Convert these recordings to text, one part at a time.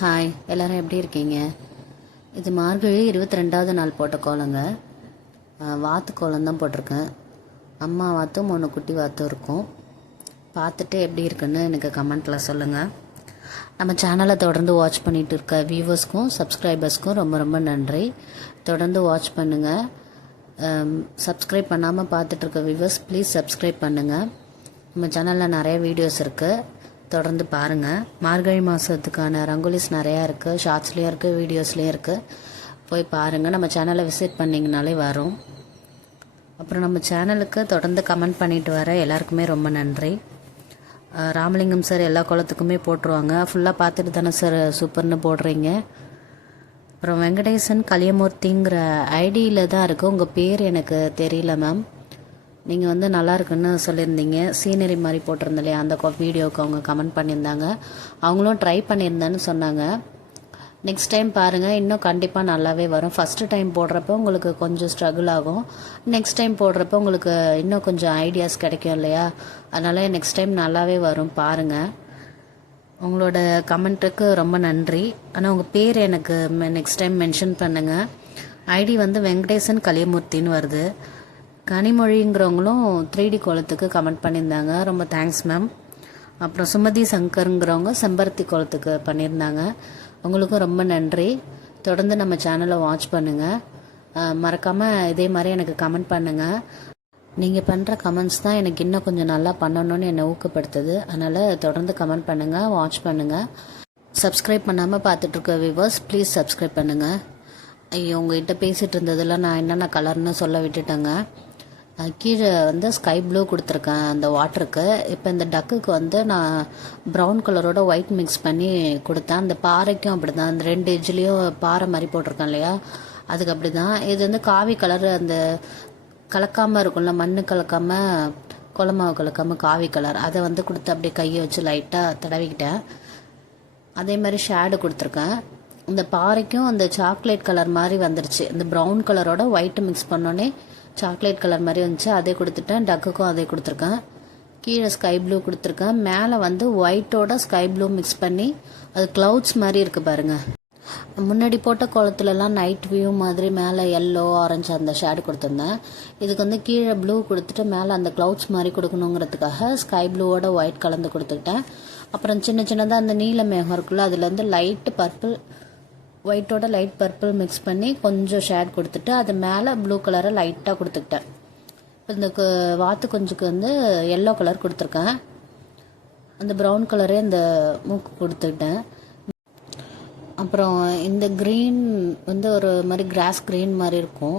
Hi, எல்லோரும் எப்படி இருக்கீங்க? இது மார்கழி 22வது நாள் போட்ட கோலங்க. வாத்து கோலம் தான் போட்டிருக்கேன். அம்மா வாத்தும் 3 குட்டி வாத்தும் இருக்கும். பார்த்துட்டு எப்படி இருக்குன்னு எனக்கு கமெண்ட்டில் சொல்லுங்கள். நம்ம சேனலை தொடர்ந்து வாட்ச் பண்ணிகிட்டு இருக்க வியூவர்ஸ்க்கும் சப்ஸ்கிரைபர்ஸ்க்கும் ரொம்ப ரொம்ப நன்றி. தொடர்ந்து வாட்ச் பண்ணுங்கள். சப்ஸ்கிரைப் பண்ணாமல் பார்த்துட்ருக்க வியூவர்ஸ் ப்ளீஸ் சப்ஸ்கிரைப் பண்ணுங்கள். நம்ம சேனலில் நிறைய வீடியோஸ் இருக்குது, தொடர்ந்து பாருங்கள். மார்கழி மாதத்துக்கான ரங்கோலிஸ் நிறையா இருக்குது, ஷார்ட்ஸ்லேயும் இருக்குது, வீடியோஸ்லேயும் இருக்குது. போய் பாருங்கள். நம்ம சேனலை விசிட் பண்ணிங்கனாலே வரும். அப்புறம் நம்ம சேனலுக்கு தொடர்ந்து கமெண்ட் பண்ணிட்டு வர எல்லாருக்குமே ரொம்ப நன்றி. ராமலிங்கம் சார் எல்லா கோலத்துக்குமே போட்டுருவாங்க. ஃபுல்லாக பார்த்துட்டு தானே சார் சூப்பர்னு போடுறீங்க. அப்புறம் வெங்கடேசன் கலியமூர்த்திங்கிற ஐடியில் தான் இருக்குது. உங்கள் பேர் எனக்கு தெரியல மேம். நீங்கள் நல்லா இருக்குன்னு சொல்லியிருந்தீங்க. சீனரி மாதிரி போட்டிருந்த இல்லையா, அந்த வீடியோவுக்கு அவங்க கமெண்ட் பண்ணியிருந்தாங்க. அவங்களும் ட்ரை பண்ணியிருந்தேன்னு சொன்னாங்க. நெக்ஸ்ட் டைம் பாருங்கள், இன்னும் கண்டிப்பாக நல்லாவே வரும். ஃபஸ்ட்டு டைம் போடுறப்போ உங்களுக்கு கொஞ்சம் ஸ்ட்ரகிள் ஆகும். நெக்ஸ்ட் டைம் போடுறப்போ உங்களுக்கு இன்னும் கொஞ்சம் ஐடியாஸ் கிடைக்கும் இல்லையா, அதனால் நெக்ஸ்ட் டைம் நல்லாவே வரும். பாருங்கள். உங்களோட கமெண்ட்டுக்கு ரொம்ப நன்றி. ஆனால் உங்கள் பேர் எனக்கு நெக்ஸ்ட் டைம் மென்ஷன் பண்ணுங்கள். ஐடி வெங்கடேசன் கலியமூர்த்தின்னு வருது. கனிமொழிங்கிறவங்களும் 3D கோலத்துக்கு கமெண்ட் பண்ணியிருந்தாங்க. ரொம்ப தேங்க்ஸ் மேம். அப்புறம் சுமதி சங்கருங்கிறவங்க செம்பருத்தி கோலத்துக்கு பண்ணியிருந்தாங்க. உங்களுக்கும் ரொம்ப நன்றி. தொடர்ந்து நம்ம சேனலை வாட்ச் பண்ணுங்கள். மறக்காமல் இதே மாதிரி எனக்கு கமெண்ட் பண்ணுங்கள். நீங்கள் பண்ணுற கமெண்ட்ஸ் தான் எனக்கு இன்னும் கொஞ்சம் நல்லா பண்ணணும்னு என்னை ஊக்கப்படுத்துது. அதனால் தொடர்ந்து கமெண்ட் பண்ணுங்கள், வாட்ச் பண்ணுங்கள். சப்ஸ்கிரைப் பண்ணாமல் பார்த்துட்ருக்க வியூவர்ஸ் ப்ளீஸ் சப்ஸ்கிரைப் பண்ணுங்கள். ஐயோ, உங்கள்கிட்ட பேசிகிட்டு இருந்ததெல்லாம் நான் என்னென்ன கலர்னு சொல்ல விட்டுட்டேங்க. கீழே ஸ்கை ப்ளூ கொடுத்துருக்கேன் அந்த வாட்டருக்கு. இப்போ இந்த டக்குக்கு நான் ப்ரௌன் கலரோட ஒயிட் மிக்ஸ் பண்ணி கொடுத்தேன். அந்த பாறைக்கும் அப்படி தான், அந்த 2 எட்ஜ்லேயும் பாறை மாதிரி போட்டிருக்கேன் இல்லையா, அதுக்கு அப்படி தான். இது காவி கலர், அந்த கலக்காமல் இருக்கும்ல, மண் கலக்காமல் குளமாவு கலக்காமல் காவி கலர், அதை கொடுத்து அப்படியே கையை வச்சு லைட்டாக தடவிக்கிட்டேன். அதே மாதிரி ஷேடு கொடுத்துருக்கேன். இந்த பாறைக்கும் அந்த சாக்லேட் கலர் மாதிரி வந்துருச்சு. இந்த ப்ரௌன் கலரோட ஒயிட்டு மிக்ஸ் பண்ணோன்னே சாக்லேட் கலர் மாதிரி வந்துச்சு. அதே கொடுத்துட்டேன். டக்குக்கும் அதே கொடுத்துருக்கேன். கீழே ஸ்கை ப்ளூ கொடுத்துருக்கேன். மேலே ஒயிட்டோட ஸ்கை ப்ளூ மிக்ஸ் பண்ணி அது க்ளவுட்ஸ் மாதிரி இருக்குது பாருங்கள். முன்னாடி போட்ட கோலத்துலலாம் நைட் வியூ மாதிரி மேலே எல்லோ ஆரஞ்சு அந்த ஷேடு கொடுத்துருந்தேன். இதுக்கு கீழே ப்ளூ கொடுத்துட்டு மேலே அந்த க்ளவுட்ஸ் மாதிரி கொடுக்கணுங்கிறதுக்காக ஸ்கை ப்ளூவோட ஒயிட் கலந்து கொடுத்துக்கிட்டேன். அப்புறம் சின்ன சின்னதாக அந்த நீல மேகம் இருக்குல்ல, அதில் லைட்டு பர்பிள், ஒயிட்டோட லைட் பர்பிள் மிக்ஸ் பண்ணி கொஞ்சம் ஷேட் கொடுத்துட்டு அது மேலே ப்ளூ கலரை லைட்டாக கொடுத்துக்கிட்டேன். இந்த வாத்து கொஞ்சுக்கு எல்லோ கலர் கொடுத்துருக்கேன். அந்த ப்ரௌன் கலரே இந்த மூக்கு கொடுத்துக்கிட்டேன். அப்புறம் இந்த க்ரீன் ஒரு மாதிரி கிராஸ் க்ரீன் மாதிரி இருக்கும்.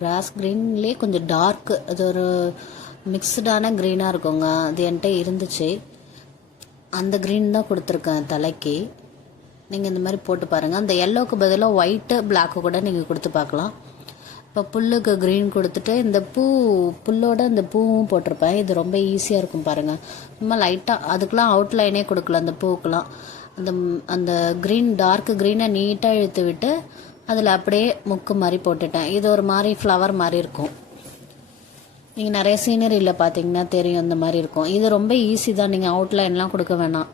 கிராஸ் க்ரீன்லேயே கொஞ்சம் டார்க்கு, அது ஒரு மிக்ஸ்டான க்ரீனாக இருக்குங்க. அது என்கிட்ட இருந்துச்சு. அந்த க்ரீன் தான் கொடுத்துருக்கேன் தலைக்கு. நீங்கள் இந்த மாதிரி போட்டு பாருங்கள். அந்த எல்லோவுக்கு பதிலாக ஒயிட்டு பிளாக்கு கூட நீங்கள் கொடுத்து பார்க்கலாம். இப்போ புல்லுக்கு க்ரீன் கொடுத்துட்டு இந்த புல்லோட இந்த பூவும் போட்டிருப்பேன். இது ரொம்ப ஈஸியாக இருக்கும் பாருங்கள். ரொம்ப லைட்டாக அதுக்கெலாம் அவுட்லைனே கொடுக்கல. அந்த பூக்கெலாம் அந்த அந்த க்ரீன் டார்க் க்ரீனை நீட்டாக இழுத்து விட்டு அதில் அப்படியே முக்கு மாதிரி போட்டுட்டேன். இது ஒரு மாதிரி ஃப்ளவர் மாதிரி இருக்கும். நீங்கள் நிறைய சீனரியில் பார்த்தீங்கன்னா தெரியும், இந்த மாதிரி இருக்கும். இது ரொம்ப ஈஸி தான். நீங்கள் அவுட்லைன்லாம் கொடுக்க வேணாம்.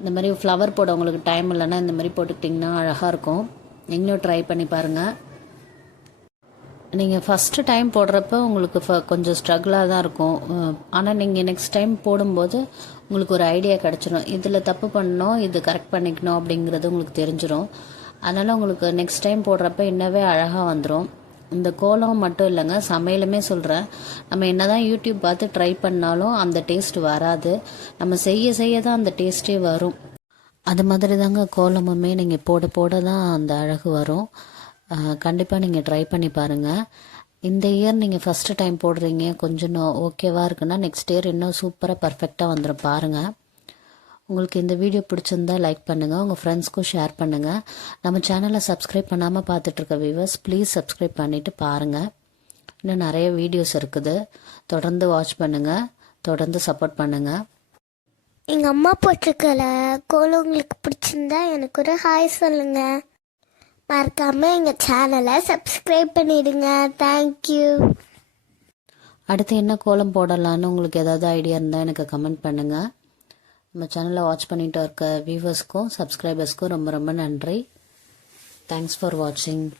இந்த மாதிரி ஃப்ளவர் போட உங்களுக்கு டைம் இல்லைன்னா இந்த மாதிரி போட்டுக்கிட்டிங்கன்னா அழகாக இருக்கும். நீங்களும் ட்ரை பண்ணி பாருங்கள். நீங்கள் ஃபஸ்ட்டு டைம் போடுறப்ப உங்களுக்கு கொஞ்சம் ஸ்ட்ரகிளாக தான் இருக்கும். ஆனால் நீங்கள் நெக்ஸ்ட் டைம் போடும்போது உங்களுக்கு ஒரு ஐடியா கிடச்சிடும். இதில் தப்பு பண்ணணும், இது கரெக்ட் பண்ணிக்கணும் அப்படிங்கிறது உங்களுக்கு தெரிஞ்சிடும். அதனால் உங்களுக்கு நெக்ஸ்ட் டைம் போடுறப்ப இன்னவே அழகாக வந்துடும். இந்த கோலம் மட்டும் இல்லைங்க, சமையலுமே சொல்கிறேன். நம்ம என்ன தான் யூடியூப் பார்த்து ட்ரை பண்ணாலும் அந்த டேஸ்ட் வராது. நம்ம செய்ய செய்ய தான் அந்த டேஸ்ட்டே வரும். அது மாதிரி தாங்க கோலமுமே நீங்கள் போட போட தான் அந்த அழகு வரும். கண்டிப்பாக நீங்கள் ட்ரை பண்ணி பாருங்கள். இந்த இயர் நீங்கள் ஃபஸ்ட்டு டைம் போடுறீங்க, கொஞ்சம் ஓகேவாக இருக்குன்னா நெக்ஸ்ட் இயர் இன்னும் சூப்பராக பர்ஃபெக்டாக வந்துடும் பாருங்கள். உங்களுக்கு இந்த வீடியோ பிடிச்சிருந்தா லைக் பண்ணுங்கள், உங்கள் ஃப்ரெண்ட்ஸ்க்கும் ஷேர் பண்ணுங்கள். நம்ம சேனலை சப்ஸ்கிரைப் பண்ணாமல் பார்த்துட்ருக்க வியூவர்ஸ் ப்ளீஸ் சப்ஸ்கிரைப் பண்ணிவிட்டு பாருங்கள். இன்னும் நிறைய வீடியோஸ் இருக்குது, தொடர்ந்து வாட்ச் பண்ணுங்கள், தொடர்ந்து சப்போர்ட் பண்ணுங்கள். எங்கள் அம்மா போட்டிருக்கல கோலம் உங்களுக்கு பிடிச்சிருந்தா எனக்கு ஒரு ஹாய் சொல்லுங்கள். மறக்காமல் எங்கள் சேனலை சப்ஸ்கிரைப் பண்ணிவிடுங்க. தேங்க்யூ. அடுத்து என்ன கோலம் போடலான்னு உங்களுக்கு ஏதாவது ஐடியா இருந்தால் எனக்கு கமெண்ட் பண்ணுங்கள். நம்ம சேனலை வாட்ச் பண்ணிட்டு இருக்க வியூவர்ஸ்க்கும் சப்ஸ்கிரைபர்ஸ்க்கும் ரொம்ப ரொம்ப நன்றி. தேங்க்ஸ் ஃபார் வாட்சிங்.